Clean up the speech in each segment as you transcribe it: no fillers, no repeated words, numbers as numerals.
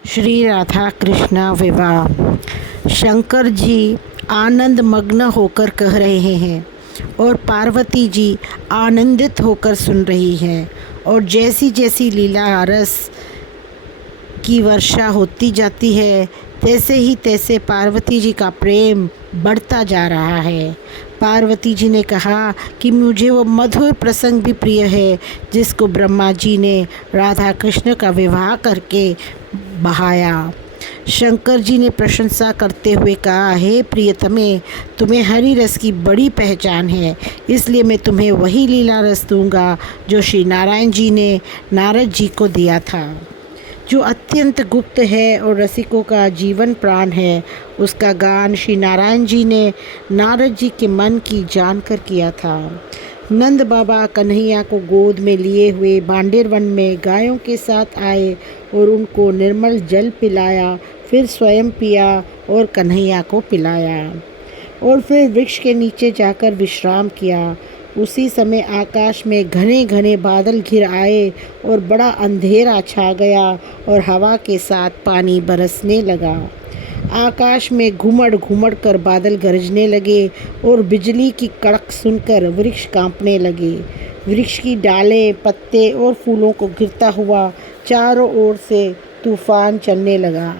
श्री राधा कृष्णा विवाह। शंकर जी आनंद मग्न होकर कह रहे हैं और पार्वती जी आनंदित होकर सुन रही हैं, और जैसी जैसी लीला रस की वर्षा होती जाती है तैसे ही तैसे पार्वती जी का प्रेम बढ़ता जा रहा है। पार्वती जी ने कहा कि मुझे वो मधुर प्रसंग भी प्रिय है जिसको ब्रह्मा जी ने राधा कृष्ण का विवाह करके बहाया। शंकर जी ने प्रशंसा करते हुए कहा, हे प्रियतमे, तुम्हें हरि रस की बड़ी पहचान है, इसलिए मैं तुम्हें वही लीला रस दूंगा जो श्री नारायण जी ने नारद जी को दिया था, जो अत्यंत गुप्त है और रसिकों का जीवन प्राण है। उसका गान श्री नारायण जी ने नारद जी के मन की जानकर किया था। नंद बाबा कन्हैया को गोद में लिए हुए बांडेर वन में गायों के साथ आए और उनको निर्मल जल पिलाया, फिर स्वयं पिया और कन्हैया को पिलाया, और फिर वृक्ष के नीचे जाकर विश्राम किया। उसी समय आकाश में घने घने बादल घिर आए और बड़ा अंधेरा छा गया और हवा के साथ पानी बरसने लगा। आकाश में घुमड़ घुमड़ कर बादल गरजने लगे और बिजली की कड़क सुनकर वृक्ष कांपने लगे। वृक्ष की डालें, पत्ते और फूलों को गिरता हुआ चारों ओर से तूफान चलने लगा।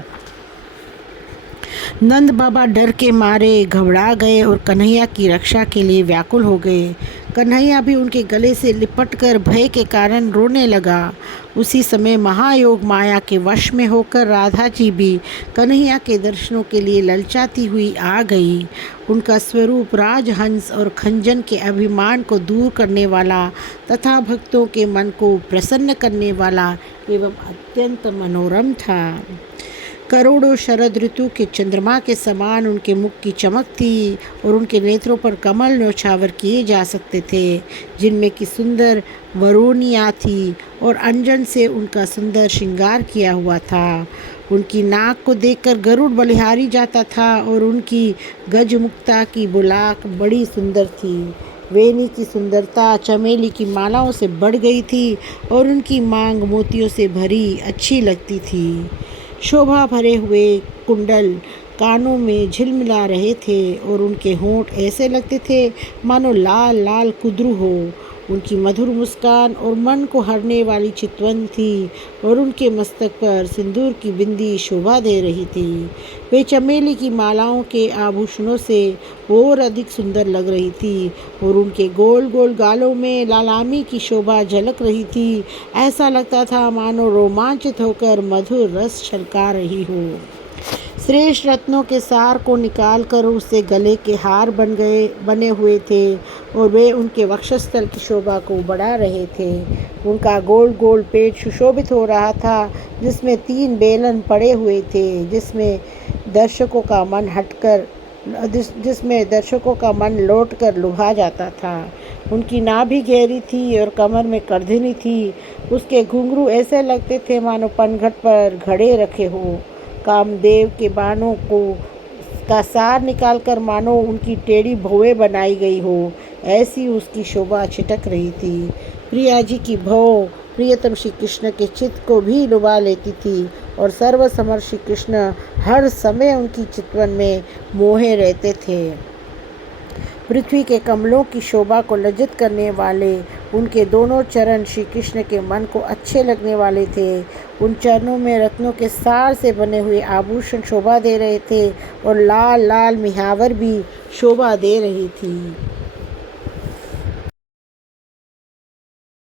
नंद बाबा डर के मारे घबरा गए और कन्हैया की रक्षा के लिए व्याकुल हो गए। कन्हैया भी उनके गले से लिपटकर भय के कारण रोने लगा। उसी समय महायोग माया के वश में होकर राधा जी भी कन्हैया के दर्शनों के लिए ललचाती हुई आ गई। उनका स्वरूप राजहंस और खंजन के अभिमान को दूर करने वाला तथा भक्तों के मन को प्रसन्न करने वाला एवं अत्यंत मनोरम था। करोड़ों शरद ऋतु के चंद्रमा के समान उनके मुख की चमक थी और उनके नेत्रों पर कमल न्योछावर किए जा सकते थे, जिनमें की सुंदर वरोनिया थी और अंजन से उनका सुंदर श्रृंगार किया हुआ था। उनकी नाक को देखकर गरुड़ बलिहारी जाता था और उनकी गजमुक्ता की बुलाक बड़ी सुंदर थी। वेणी की सुंदरता चमेली की मालाओं से बढ़ गई थी और उनकी मांग मोतियों से भरी अच्छी लगती थी। शोभा भरे हुए कुंडल कानों में झिलमिला रहे थे और उनके होंठ ऐसे लगते थे मानो लाल लाल कुदरू हो। उनकी मधुर मुस्कान और मन को हरने वाली चितवन थी और उनके मस्तक पर सिंदूर की बिंदी शोभा दे रही थी। वे चमेली की मालाओं के आभूषणों से और अधिक सुंदर लग रही थी और उनके गोल गोल गालों में लालामी की शोभा झलक रही थी। ऐसा लगता था मानो रोमांचित होकर मधुर रस छलका रही हो। श्रेष्ठ रत्नों के सार को निकालकर उससे गले के हार बने हुए थे और वे उनके वक्षस्थल की शोभा को बढ़ा रहे थे। उनका गोल गोल पेट सुशोभित हो रहा था, जिसमें 3 बेलन पड़े हुए थे, जिसमें दर्शकों का मन लौटकर लुभा जाता था। उनकी नाभि गहरी थी और कमर में करधनी थी। उसके घुंघरू ऐसे लगते थे मानो पनघट पर घड़े रखे हो। कामदेव के बाणों का सार निकालकर मानो उनकी टेढ़ी भौवें बनाई गई हो, ऐसी उसकी शोभा छिटक रही थी। प्रिया जी की भौं प्रियतम श्री कृष्ण के चित्त को भी लुभा लेती थी और सर्वसमर्थ श्री कृष्ण हर समय उनकी चितवन में मोहे रहते थे। पृथ्वी के कमलों की शोभा को लज्जित करने वाले उनके दोनों चरण श्री कृष्ण के मन को अच्छे लगने वाले थे। उन चरणों में रत्नों के सार से बने हुए आभूषण शोभा दे रहे थे और लाल लाल मिहावर भी शोभा दे रही थी।